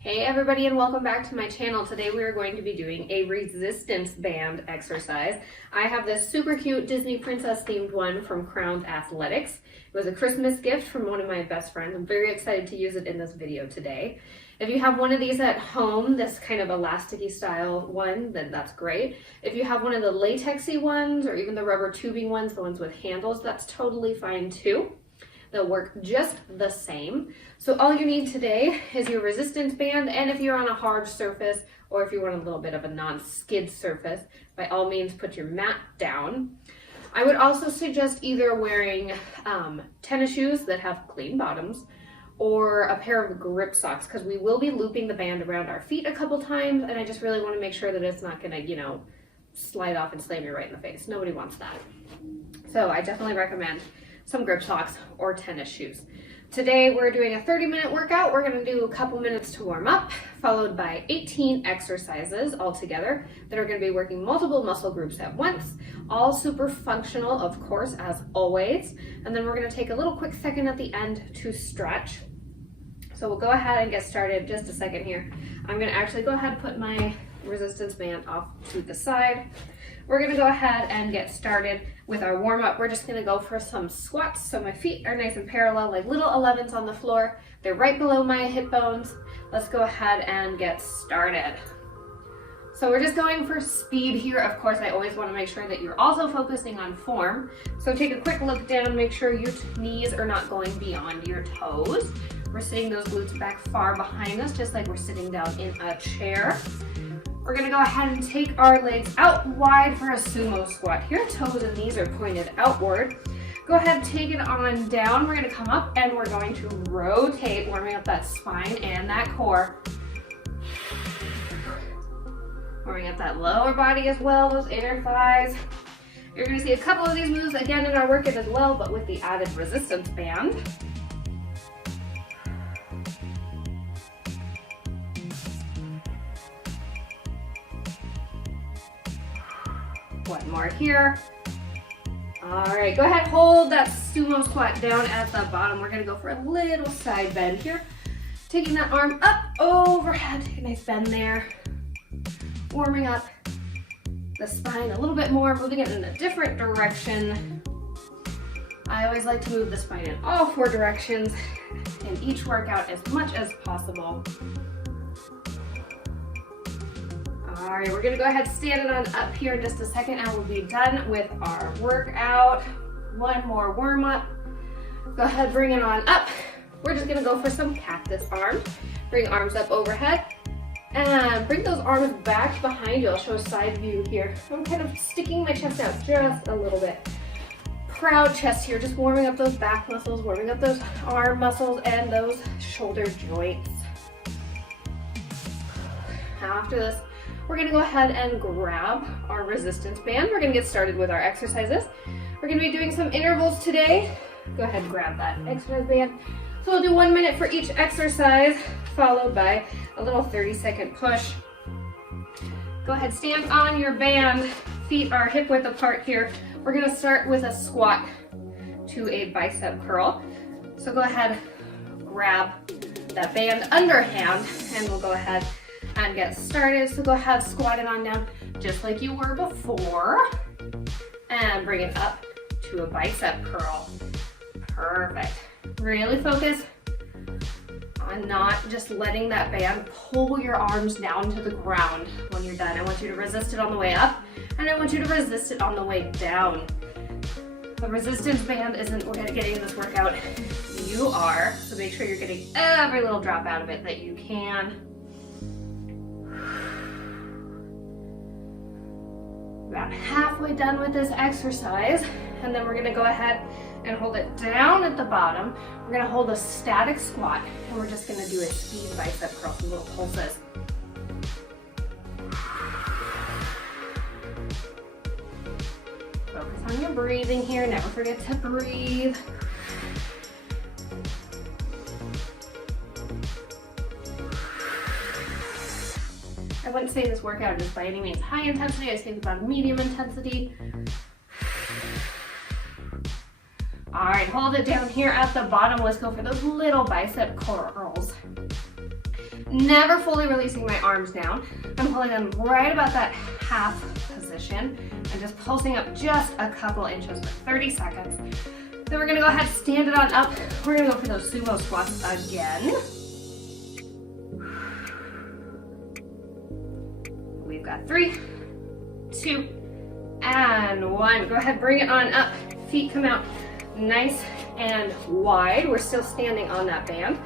Hey everybody, and welcome back to my channel. Today we are going to be doing a resistance band exercise. I have this super cute Disney princess themed one from Crowned Athletics. It was a Christmas gift from one of my best friends. I'm very excited to use it in this video today. If you have one of these at home, this kind of elasticy style one, then that's great. If you have one of the latexy ones or even the rubber tubing ones, the ones with handles, that's totally fine too. They'll work just the same. So all you need today is your resistance band, and if you're on a hard surface or if you want a little bit of a non-skid surface, by all means put your mat down. I would also suggest either wearing tennis shoes that have clean bottoms or a pair of grip socks, because we will be looping the band around our feet a couple times, and I just really want to make sure that it's not going to, slide off and slam you right in the face. Nobody wants that. So I definitely recommend some grip socks or tennis shoes. Today we're doing a 30-minute workout. We're going to do a couple minutes to warm up, followed by 18 exercises altogether that are going to be working multiple muscle groups at once, all super functional, of course, as always. And then we're going to take a little quick second at the end to stretch. So we'll go ahead and get started. Just a second here. I'm going to actually go ahead and put my resistance band off to the side. We're going to go ahead and get started with our warm-up. We're just going to go for some squats. So my feet are nice and parallel, like little 11s on the floor. They're right below my hip bones. Let's go ahead and get started. So we're just going for speed here. Of course, I always want to make sure that you're also focusing on form. So take a quick look down, make sure your knees are not going beyond your toes. We're sitting those glutes back far behind us, just like we're sitting down in a chair. We're gonna go ahead and take our legs out wide for a sumo squat here. Toes and knees are pointed outward. Go ahead, take it on down. We're gonna come up and we're going to rotate, warming up that spine and that core. Warming up that lower body as well, those inner thighs. You're gonna see a couple of these moves again in our workout as well, but with the added resistance band. One more here. All right, go ahead, hold that sumo squat down at the bottom. We're gonna go for a little side bend here. Taking that arm up, overhead, take a nice bend there. Warming up the spine a little bit more, moving it in a different direction. I always like to move the spine in all four directions in each workout as much as possible. All right, we're gonna go ahead and stand it on up here in just a second and we'll be done with our workout. One more warm up. Go ahead, bring it on up. We're just gonna go for some cactus arms. Bring arms up overhead and bring those arms back behind you. I'll show a side view here. I'm kind of sticking my chest out just a little bit. Proud chest here, just warming up those back muscles, warming up those arm muscles and those shoulder joints. After this, we're gonna go ahead and grab our resistance band. We're gonna get started with our exercises. We're gonna be doing some intervals today. Go ahead and grab that exercise band. So we'll do 1 minute for each exercise, followed by a little 30-second push. Go ahead, stand on your band. Feet are hip width apart here. We're gonna start with a squat to a bicep curl. So go ahead, grab that band underhand, and we'll go ahead and get started. So go ahead, squat it on down just like you were before and bring it up to a bicep curl. Perfect. Really focus on not just letting that band pull your arms down to the ground when you're done. I want you to resist it on the way up and I want you to resist it on the way down. The resistance band isn't getting in this workout. You are, so make sure you're getting every little drop out of it that you can. About halfway done with this exercise, and then we're gonna go ahead and hold it down at the bottom. We're gonna hold a static squat, and we're just gonna do a speed bicep curl, some little pulses. Focus on your breathing here, never forget to breathe. I wouldn't say this workout is by any means high intensity. I say it's about medium intensity. All right, hold it down here at the bottom. Let's go for those little bicep curls. Never fully releasing my arms down. I'm holding them right about that half position and just pulsing up just a couple inches for 30 seconds. Then we're gonna go ahead and stand it on up. We're gonna go for those sumo squats again. We've got 3, 2, and 1. Go ahead, bring it on up. Feet come out nice and wide. We're still standing on that band.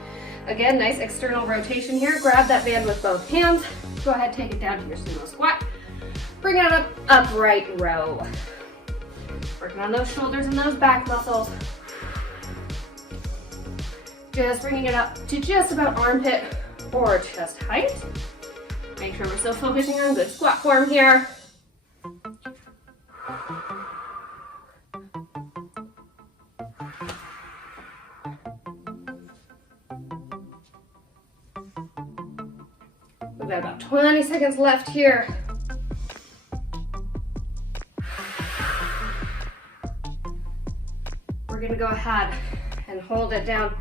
Again, nice external rotation here. Grab that band with both hands. Go ahead, take it down to your sumo squat. Bring it on up, upright row. Working on those shoulders and those back muscles. Just bringing it up to just about armpit or chest height. Make sure we're still focusing on good squat form here. We've got about 20 seconds left here. We're gonna go ahead and hold it down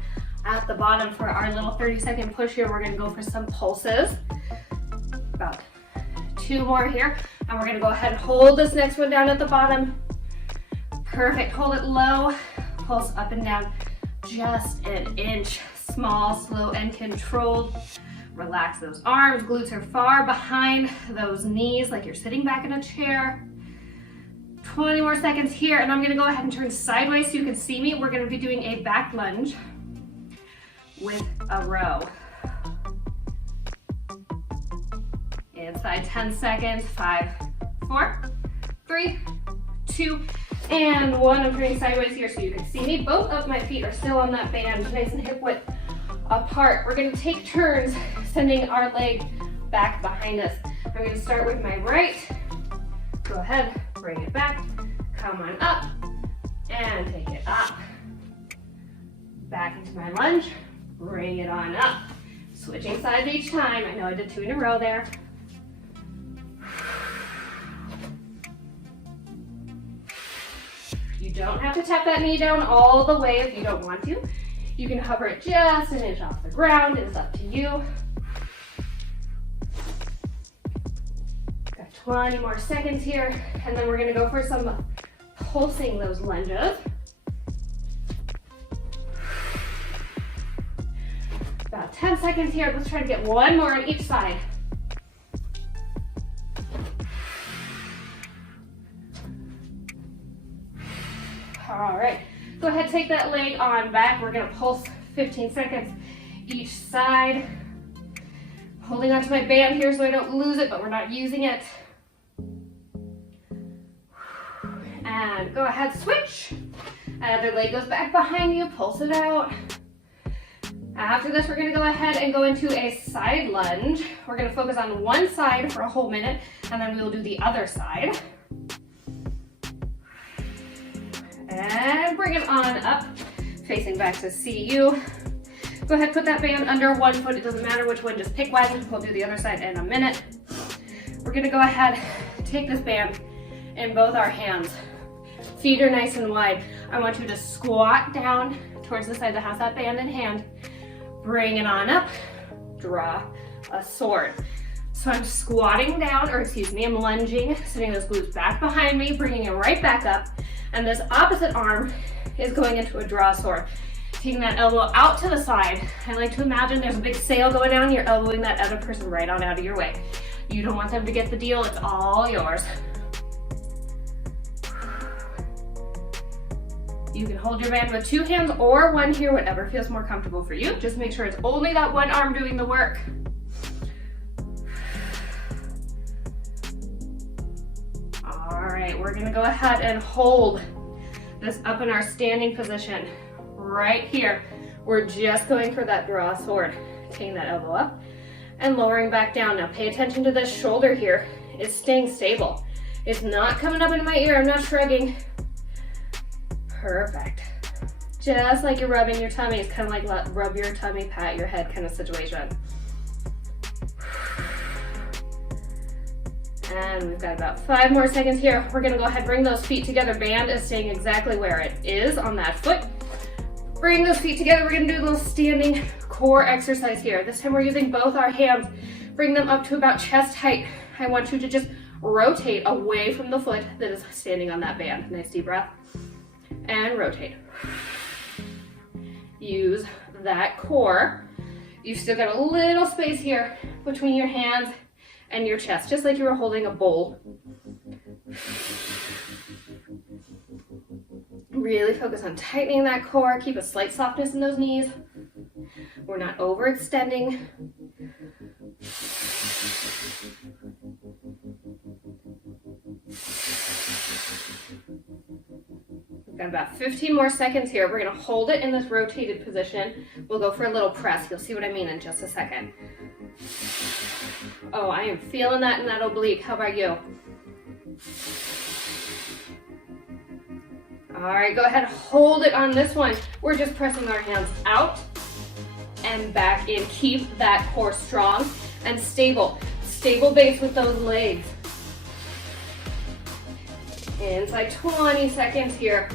at the bottom for our little 30-second push here. We're gonna go for some pulses. About 2 more here. And we're gonna go ahead and hold this next one down at the bottom. Perfect, hold it low. Pulse up and down just an inch. Small, slow, and controlled. Relax those arms, glutes are far behind those knees like you're sitting back in a chair. 20 more seconds here, and I'm gonna go ahead and turn sideways so you can see me. We're gonna be doing a back lunge with a row. Inside 10 seconds, 5, 4, 3, 2, and 1. I'm turning sideways here so you can see me. Both of my feet are still on that band, nice and hip width apart. We're gonna take turns sending our leg back behind us. I'm gonna start with my right. Go ahead, bring it back, come on up, and take it up. Back into my lunge, bring it on up. Switching sides each time. I know I did 2 in a row there. You don't have to tap that knee down all the way if you don't want to. You can hover it just an inch off the ground. It's up to you. Got 20 more seconds here, and then we're gonna go for some pulsing those lunges. About 10 seconds here. Let's try to get 1 more on each side. All right, go ahead, take that leg on back. We're gonna pulse 15 seconds each side. Holding onto my band here so I don't lose it, but we're not using it. And go ahead, switch. Other leg goes back behind you, pulse it out. After this, we're gonna go ahead and go into a side lunge. We're gonna focus on one side for a whole minute, and then we will do the other side. And bring it on up, facing back to see you. Go ahead, put that band under one foot. It doesn't matter which one, just pick one. We'll do the other side in a minute. We're gonna go ahead, take this band in both our hands. Feet are nice and wide. I want you to squat down towards the side that has that band in hand. Bring it on up, draw a sword. So I'm squatting down, or excuse me, I'm lunging, sending those glutes back behind me, bringing it right back up. And this opposite arm is going into a draw sword. Taking that elbow out to the side. I like to imagine there's a big sail going down, you're elbowing that other person right on out of your way. You don't want them to get the deal, it's all yours. You can hold your band with 2 hands or 1 here, whatever feels more comfortable for you. Just make sure it's only that one arm doing the work. All right, we're gonna go ahead and hold this up in our standing position right here. We're just going for that draw sword. Taking that elbow up and lowering back down. Now pay attention to this shoulder here. It's staying stable. It's not coming up into my ear, I'm not shrugging. Perfect. Just like you're rubbing your tummy. It's kind of like rub your tummy, pat your head kind of situation. And we've got about 5 more seconds here. We're gonna go ahead and bring those feet together. Band is staying exactly where it is on that foot. Bring those feet together. We're gonna do a little standing core exercise here. This time we're using both our hands. Bring them up to about chest height. I want you to just rotate away from the foot that is standing on that band. Nice deep breath. And rotate. Use that core. You've still got a little space here between your hands and your chest, just like you were holding a bowl. Really focus on tightening that core. Keep a slight softness in those knees. We're not overextending. We've got about 15 more seconds here. We're going to hold it in this rotated position. We'll go for a little press. You'll see what I mean in just a second. Oh, I am feeling that in that oblique. How about you? All right, go ahead, hold it on this one. We're just pressing our hands out and back in. Keep that core strong and stable. Stable base with those legs. Inside 20 seconds here.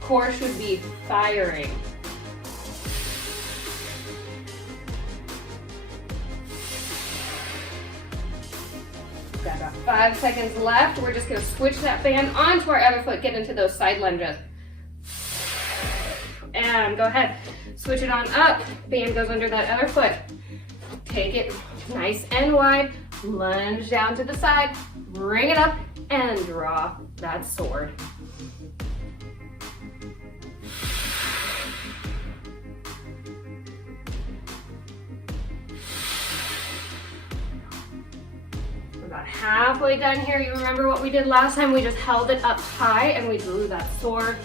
Core should be firing. Got about 5 seconds left. We're just going to switch that band onto our other foot, get into those side lunges. And go ahead, switch it on up. Band goes under that other foot. Take it nice and wide, lunge down to the side, bring it up, and draw that sword. About halfway done here. You remember what we did last time? We just held it up high and we drew that sword.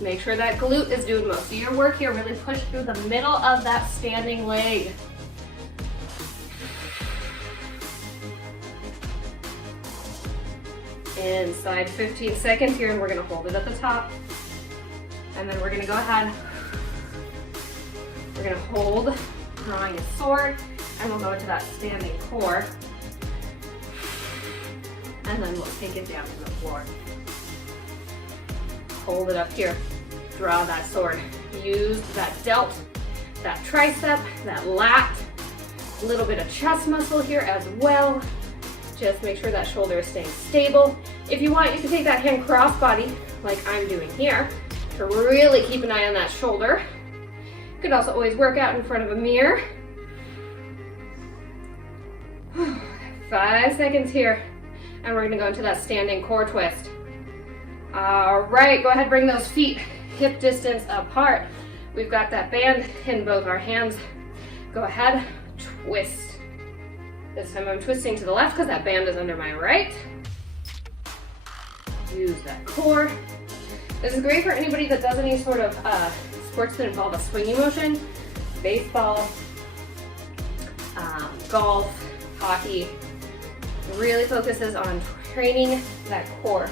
Make sure that glute is doing most of your work here. Really push through the middle of that standing leg. Inside 15 seconds here, and we're going to hold it at the top. And then we're going to go ahead. We're going to hold, drawing a sword. And we'll go into that standing core. And then we'll take it down to the floor. Hold it up here. Draw that sword. Use that delt, that tricep, that lat. A little bit of chest muscle here as well. Just make sure that shoulder is staying stable. If you want, you can take that hand crossbody, like I'm doing here, to really keep an eye on that shoulder. You could also always work out in front of a mirror. 5 seconds here, and we're gonna go into that standing core twist. All right, go ahead, bring those feet hip distance apart. We've got that band in both our hands. Go ahead, twist. This time I'm twisting to the left because that band is under my right. Use that core. This is great for anybody that does any sort of sports that involve a swinging motion. Baseball, golf, hockey. Really focuses on training that core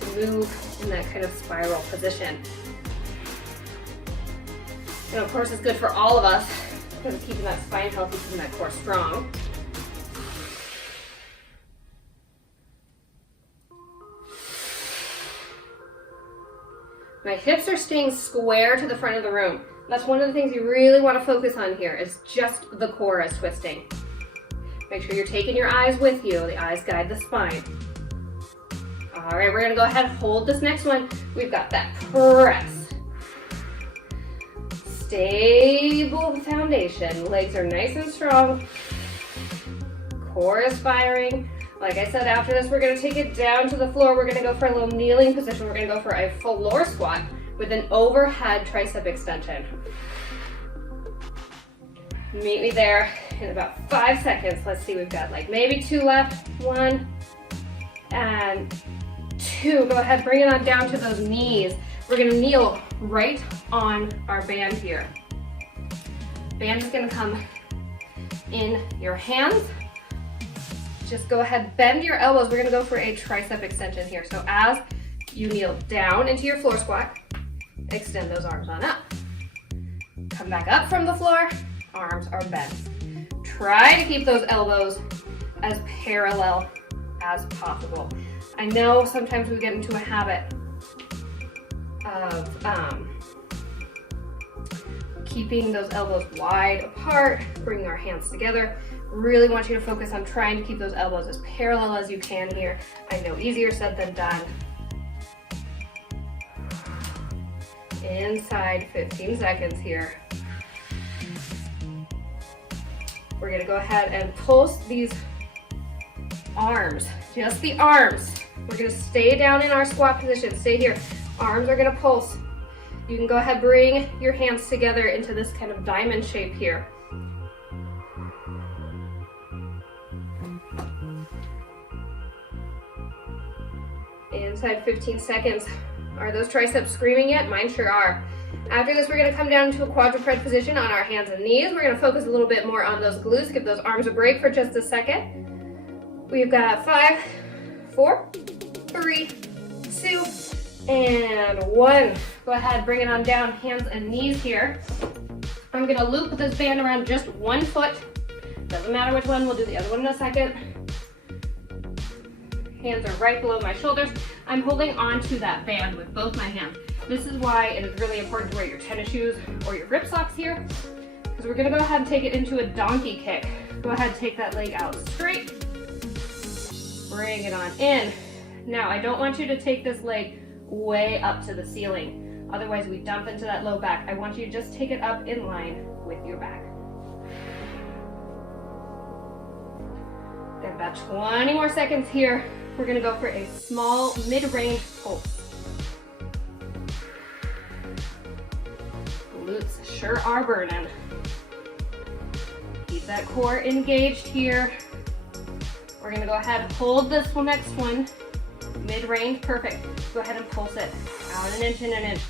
to move in that kind of spiral position. And of course it's good for all of us because it's keeping that spine healthy, keeping that core strong. My hips are staying square to the front of the room. That's one of the things you really want to focus on here is just the core is twisting. Make sure you're taking your eyes with you. The eyes guide the spine. All right, we're gonna go ahead and hold this next one. We've got that press. Stable foundation. Legs are nice and strong. Core is firing. Like I said, after this, we're gonna take it down to the floor. We're gonna go for a little kneeling position. We're gonna go for a floor squat with an overhead tricep extension. Meet me there in about 5 seconds. Let's see, we've got like maybe 2 left. 1 and 2. Go ahead, bring it on down to those knees. We're gonna kneel right on our band here. Band is gonna come in your hands. Just go ahead, bend your elbows. We're gonna go for a tricep extension here. So as you kneel down into your floor squat, extend those arms on up. Come back up from the floor, arms are bent. Try to keep those elbows as parallel as possible. I know sometimes we get into a habit of keeping those elbows wide apart, bringing our hands together. Really want you to focus on trying to keep those elbows as parallel as you can here. I know easier said than done. Inside 15 seconds here. We're gonna go ahead and pulse these arms, just the arms. We're gonna stay down in our squat position, stay here. Arms are gonna pulse. You can go ahead, bring your hands together into this kind of diamond shape here. Inside 15 seconds. Are those triceps screaming yet? Mine sure are. After this, we're gonna come down into a quadruped position on our hands and knees. We're gonna focus a little bit more on those glutes, give those arms a break for just a second. We've got 5, 4, 3, 2, and 1. Go ahead, bring it on down, hands and knees here. I'm gonna loop this band around just one foot. Doesn't matter which one, we'll do the other one in a second. Hands are right below my shoulders. I'm holding on to that band with both my hands. This is why it is really important to wear your tennis shoes or your grip socks here, because we're gonna go ahead and take it into a donkey kick. Go ahead, take that leg out straight. Bring it on in. Now, I don't want you to take this leg way up to the ceiling. Otherwise, we dump into that low back. I want you to just take it up in line with your back. Got about 20 more seconds here. We're gonna go for a small mid-range pulse. Glutes sure are burning. Keep that core engaged here. We're gonna go ahead and hold this next one. Mid-range, perfect. Go ahead and pulse it. Out an inch, in an inch.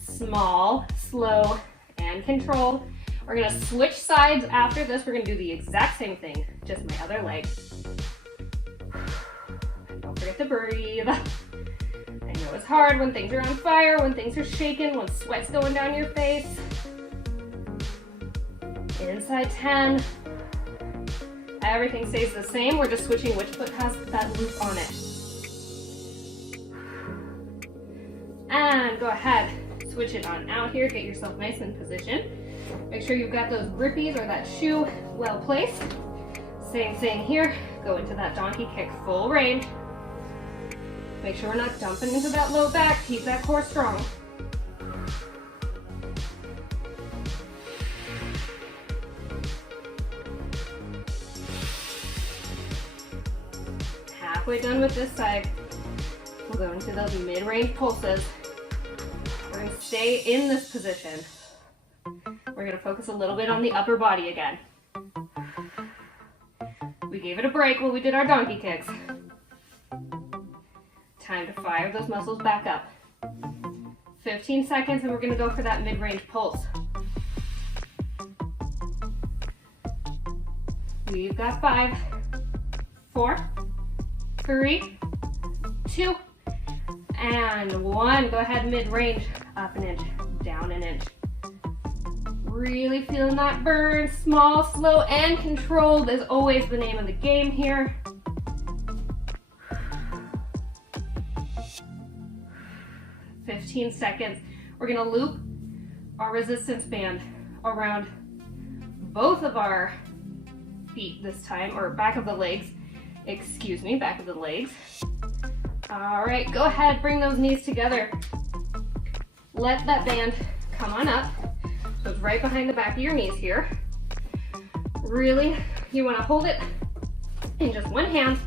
Small, slow, and controlled. We're gonna switch sides after this. We're gonna do the exact same thing, just my other leg. Don't forget to breathe. I know it's hard when things are on fire, when things are shaking, when sweat's going down your face. Inside 10. Everything stays the same. We're just switching which foot has that loop on it. And go ahead, switch it on out here. Get yourself nice in position. Make sure you've got those grippies or that shoe well placed. Same thing here. Go into that donkey kick full range. Make sure we're not dumping into that low back. Keep that core strong. Halfway done with this side. We'll go into those mid-range pulses. We're going to stay in this position. We're going to focus a little bit on the upper body again. We gave it a break while we did our donkey kicks. Time to fire those muscles back up. 15 seconds and we're going to go for that mid-range pulse. We've got 5, 4, 3, 2, and 1. Go ahead, mid-range, up an inch, down an inch. Really feeling that burn. Small, slow, and controlled is always the name of the game here. Seconds. We're gonna loop our resistance band around both of our feet this time, or back of the legs. Excuse me, back of the legs. All right, go ahead, bring those knees together. Let that band come on up. So it's right behind the back of your knees here. Really, you wanna hold it in just one hand.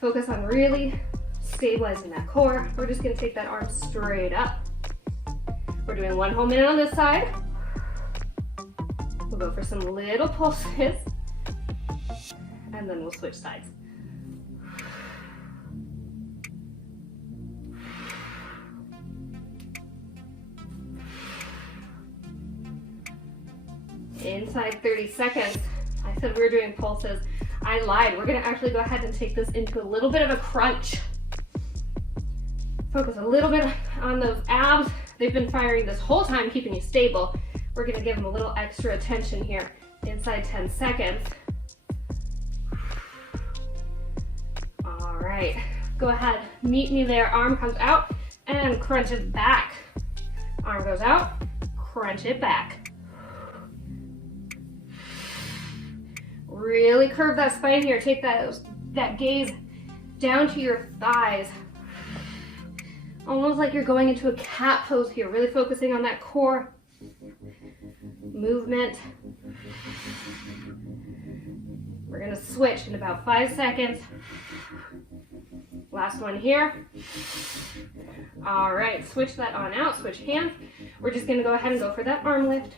Focus on really stabilizing that core. We're just gonna take that arm straight up. We're doing 1 whole minute on this side. We'll go for some little pulses, and then we'll switch sides. Inside 30 seconds. I said we were doing pulses. I lied. We're gonna actually go ahead and take this into a little bit of a crunch. Focus a little bit on those abs. They've been firing this whole time, keeping you stable. We're gonna give them a little extra attention here. Inside 10 seconds. All right, go ahead, meet me there. Arm comes out and crunch it back. Arm goes out, crunch it back. Really curve that spine here. Take that gaze down to your thighs. Almost like you're going into a cat pose here. Really focusing on that core movement. We're gonna switch in about 5 seconds. Last one here. All right, switch that on out, switch hands. We're just gonna go ahead and go for that arm lift.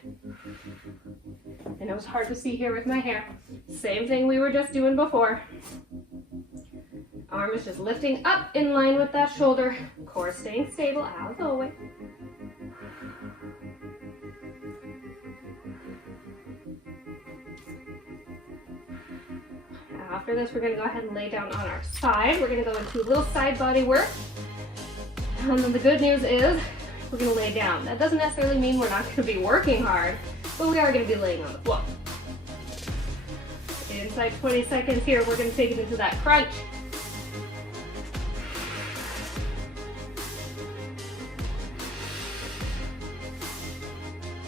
I know it's hard to see here with my hair. Same thing we were just doing before. Arm is just lifting up in line with that shoulder. Core staying stable as always. After this, we're gonna go ahead and lay down on our side. We're gonna go into a little side body work. And then the good news is we're gonna lay down. That doesn't necessarily mean we're not gonna be working hard, but we are gonna be laying on the floor. Inside 20 seconds here, we're gonna take it into that crunch.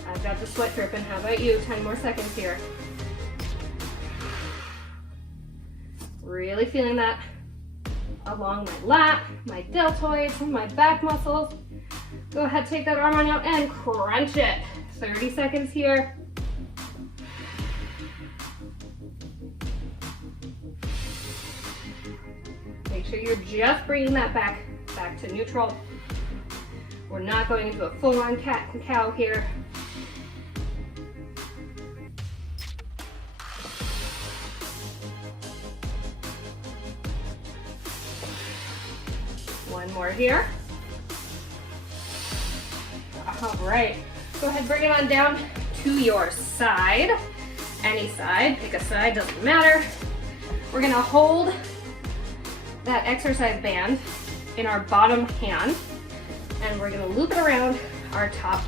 I've got the sweat dripping. How about you? 10 more seconds here. Really feeling that along my lat, my deltoids, my back muscles. Go ahead, take that arm on out and crunch it. 30 seconds here. Make sure you're just bringing that back to neutral. We're not going into a full-on cat and cow here. One more here. All right, go ahead, bring it on down to your side. Any side, pick a side, doesn't matter. We're gonna hold that exercise band in our bottom hand, and we're gonna loop it around our top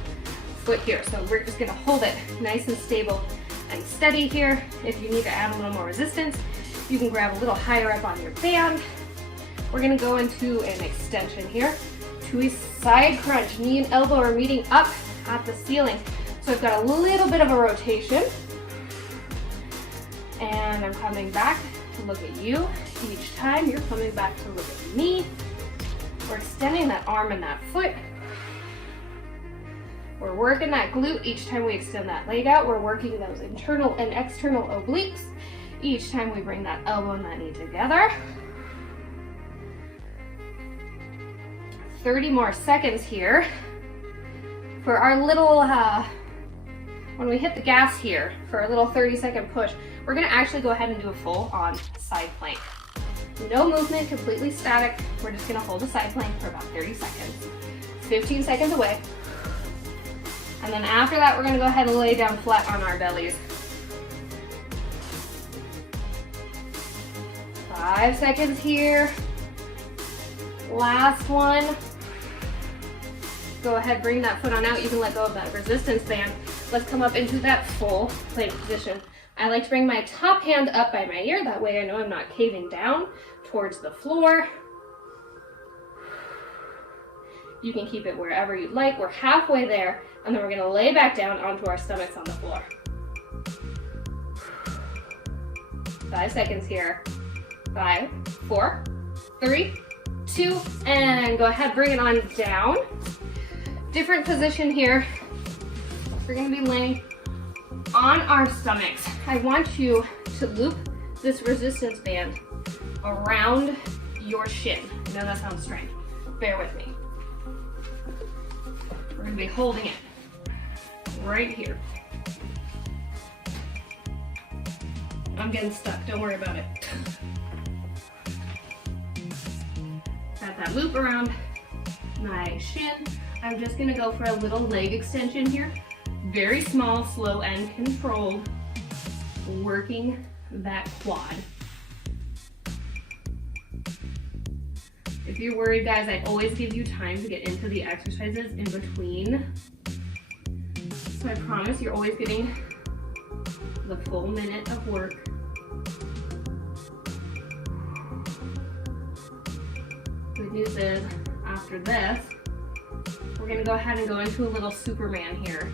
foot here. So we're just gonna hold it nice and stable and steady here. If you need to add a little more resistance, you can grab a little higher up on your band. We're gonna go into an extension here to a side crunch. Knee and elbow are meeting up at the ceiling. So I've got a little bit of a rotation. And I'm coming back to look at you. Each time you're coming back to look at me. We're extending that arm and that foot. We're working that glute each time we extend that leg out. We're working those internal and external obliques each time we bring that elbow and that knee together. 30 more seconds here for our little, when we hit the gas here for a little 30-second push, we're gonna actually go ahead and do a full-on side plank. No movement, completely static. We're just gonna hold a side plank for about 30 seconds. 15 seconds away. And then after that, we're gonna go ahead and lay down flat on our bellies. 5 seconds here. Last one. Go ahead, bring that foot on out. You can let go of that resistance band. Let's come up into that full plank position. I like to bring my top hand up by my ear. That way I know I'm not caving down towards the floor. You can keep it wherever you'd like. We're halfway there, and then we're gonna lay back down onto our stomachs on the floor. 5 seconds here. 5, 4, 3, 2, and go ahead, bring it on down. Different position here. We're gonna be laying on our stomachs. I want you to loop this resistance band around your shin. I know that sounds strange. Bear with me. We're gonna be holding it right here. I'm getting stuck, don't worry about it. Got that loop around my shin. I'm just gonna go for a little leg extension here. Very small, slow, and controlled. Working that quad. If you're worried, guys, I always give you time to get into the exercises in between. So I promise you're always getting the full minute of work. Good news is, after this, we're gonna go ahead and go into a little Superman here.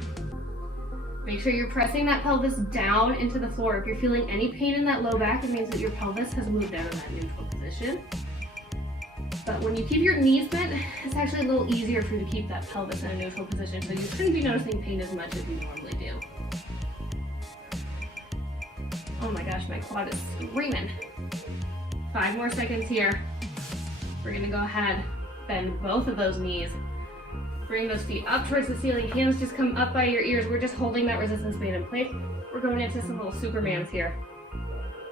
Make sure you're pressing that pelvis down into the floor. If you're feeling any pain in that low back, it means that your pelvis has moved out of that neutral position. But when you keep your knees bent, it's actually a little easier for you to keep that pelvis in a neutral position, so you shouldn't be noticing pain as much as you normally do. Oh my gosh, my quad is screaming. 5 more seconds here. We're gonna go ahead, bend both of those knees. Bring those feet up towards the ceiling. Hands just come up by your ears. We're just holding that resistance band in place. We're going into some little Supermans here.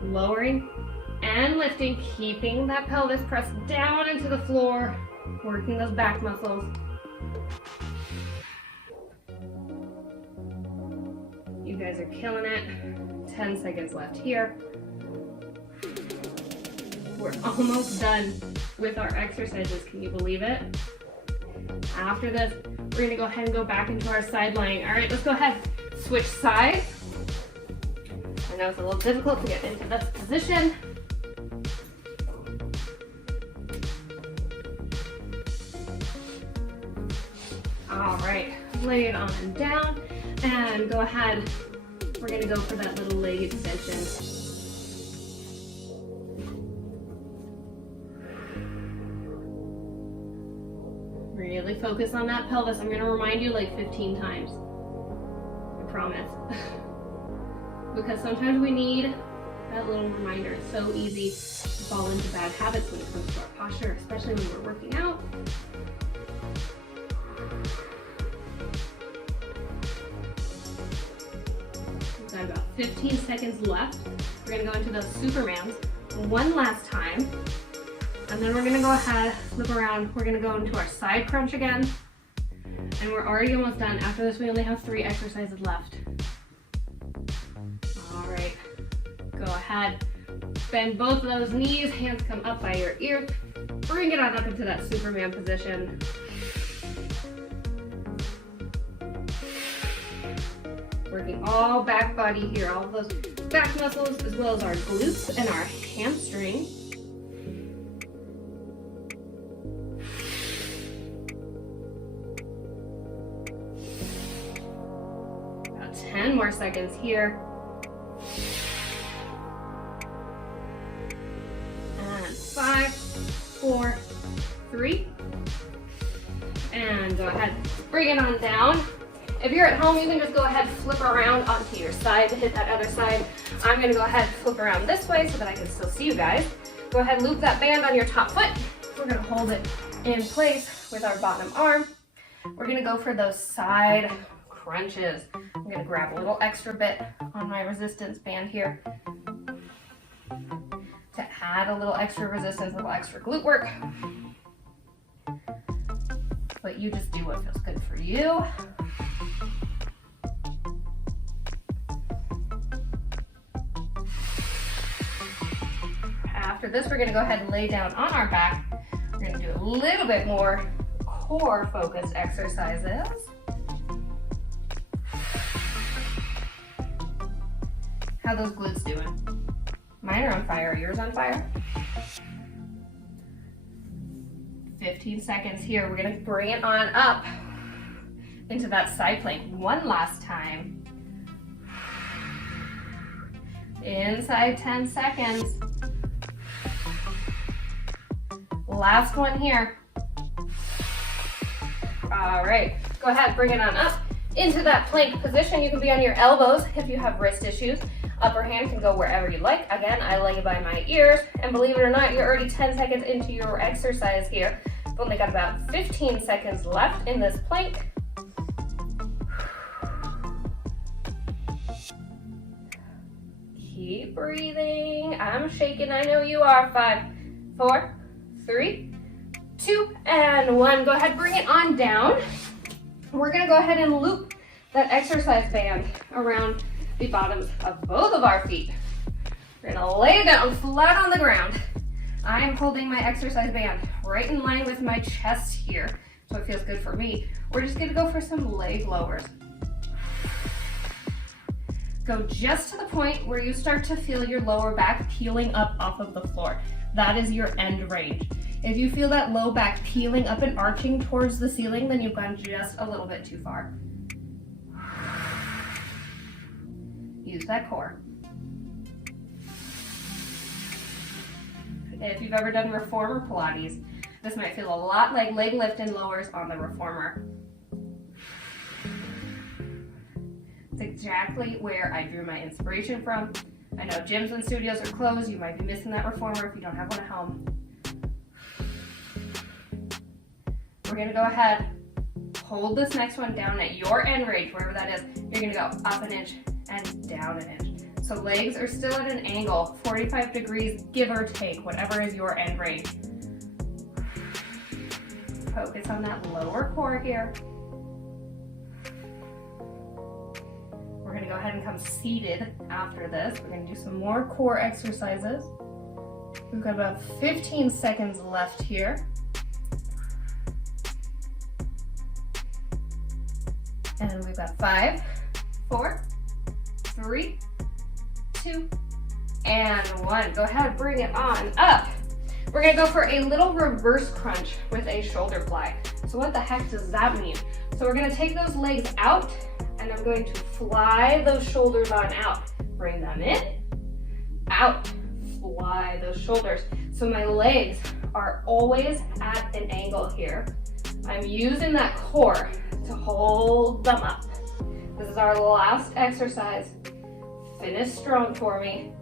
Lowering and lifting, keeping that pelvis pressed down into the floor, working those back muscles. You guys are killing it. 10 seconds left here. We're almost done with our exercises. Can you believe it? After this, we're gonna go ahead and go back into our side lying. All right, let's go ahead, switch sides. I know it's a little difficult to get into this position. All right, lay it on down and go ahead. We're gonna go for that little leg extension. Really focus on that pelvis. I'm gonna remind you like 15 times. I promise. Because sometimes we need that little reminder. It's so easy to fall into bad habits when it comes to our posture, especially when we're working out. We've got about 15 seconds left. We're gonna go into those Supermans one last time. And then we're gonna go ahead, flip around. We're gonna go into our side crunch again. And we're already almost done. After this, we only have 3 exercises left. All right, go ahead. Bend both of those knees, hands come up by your ears. Bring it on up into that Superman position. Working all back body here, all of those back muscles, as well as our glutes and our hamstrings. About 10 more seconds here. And 5, 4, 3. And go ahead, bring it on down. If you're at home, you can just go ahead, flip around onto your side to hit that other side. I'm gonna go ahead, flip around this way so that I can still see you guys. Go ahead, loop that band on your top foot. We're gonna hold it in place with our bottom arm. We're gonna go for those side crunches. I'm gonna grab a little extra bit on my resistance band here to add a little extra resistance, a little extra glute work. But you just do what feels good for you. After this, we're gonna go ahead and lay down on our back. We're gonna do a little bit more core focused exercises. How those glutes doing? Mine are on fire, are yours on fire? 15 seconds here. We're gonna bring it on up into that side plank one last time. Inside 10 seconds. Last one here. All right, go ahead, bring it on up into that plank position. You can be on your elbows if you have wrist issues. Upper hand can go wherever you like. Again, I lay by my ears, and believe it or not, you're already 10 seconds into your exercise here. We've only got about 15 seconds left in this plank. Keep breathing. I'm shaking, I know you are. 5, 4, 3, 2, and 1. Go ahead, bring it on down. We're gonna go ahead and loop that exercise band around the bottoms of both of our feet. We're gonna lay down flat on the ground. I am holding my exercise band right in line with my chest here, so it feels good for me. We're just gonna go for some leg lowers. Go just to the point where you start to feel your lower back peeling up off of the floor. That is your end range. If you feel that low back peeling up and arching towards the ceiling, then you've gone just a little bit too far. Use that core. If you've ever done reformer Pilates, this might feel a lot like leg lift and lowers on the reformer. It's exactly where I drew my inspiration from. I know gyms and studios are closed. You might be missing that reformer if you don't have one at home. We're gonna go ahead, hold this next one down at your end range, wherever that is. You're gonna go up an inch and down an inch. So legs are still at an angle, 45 degrees, give or take, whatever is your end range. Focus on that lower core here. We're gonna go ahead and come seated after this. We're gonna do some more core exercises. We've got about 15 seconds left here. And we've got 5, 4, 3, 2, and 1. Go ahead, bring it on up. We're gonna go for a little reverse crunch with a shoulder fly. So what the heck does that mean? So we're gonna take those legs out and I'm going to fly those shoulders on out. Bring them in, out, fly those shoulders. So my legs are always at an angle here. I'm using that core to hold them up. This is our last exercise. Finish strong for me.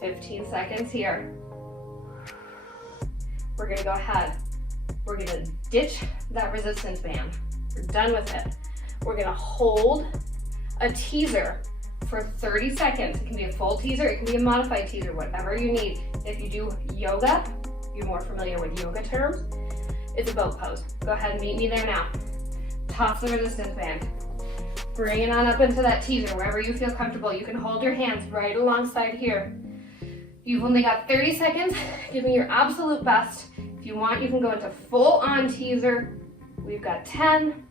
15 seconds here. We're gonna go ahead. We're gonna ditch that resistance band. We're done with it. We're gonna hold a teaser for 30 seconds. It can be a full teaser, it can be a modified teaser, whatever you need. If you do yoga, you're more familiar with yoga terms, it's a boat pose. Go ahead and meet me there now. Toss the resistance band. Bring it on up into that teaser, wherever you feel comfortable. You can hold your hands right alongside here. You've only got 30 seconds. Give me your absolute best. If you want, you can go into full on teaser. We've got 10.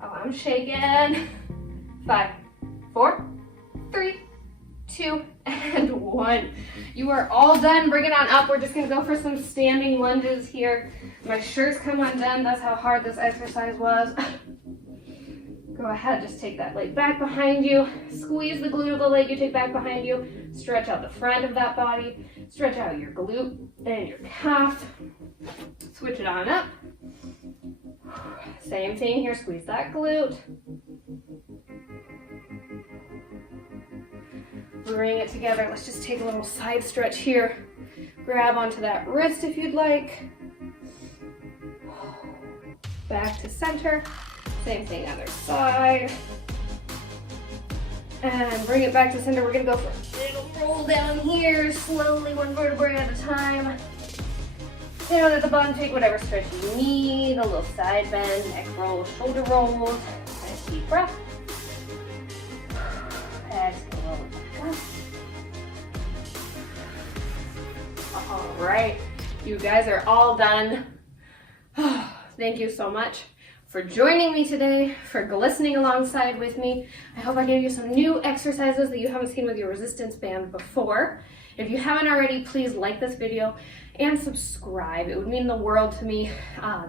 Oh, I'm shaking. 5, 4, 3, 2, and 1. You are all done. Bring it on up. We're just gonna go for some standing lunges here. My shirt's come undone. That's how hard this exercise was. Go ahead, just take that leg back behind you. Squeeze the glute of the leg you take back behind you. Stretch out the front of that body. Stretch out your glute and your calf. Switch it on up. Same thing here, squeeze that glute. Bring it together. Let's just take a little side stretch here. Grab onto that wrist if you'd like. Back to center. Same thing, other side. And bring it back to center. We're gonna go for a little roll down here, slowly, one vertebrae at a time. Down at the bottom, take whatever stretch you need. A little side bend, neck roll, shoulder rolls. Nice deep breath. Exhale, back up. All right, you guys are all done. Thank you so much for joining me today, for listening alongside with me. I hope I gave you some new exercises that you haven't seen with your resistance band before. If you haven't already, please like this video and subscribe. It would mean the world to me.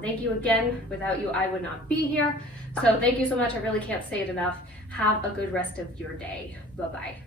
Thank you again. Without you, I would not be here. So thank you so much. I really can't say it enough. Have a good rest of your day. Bye-bye.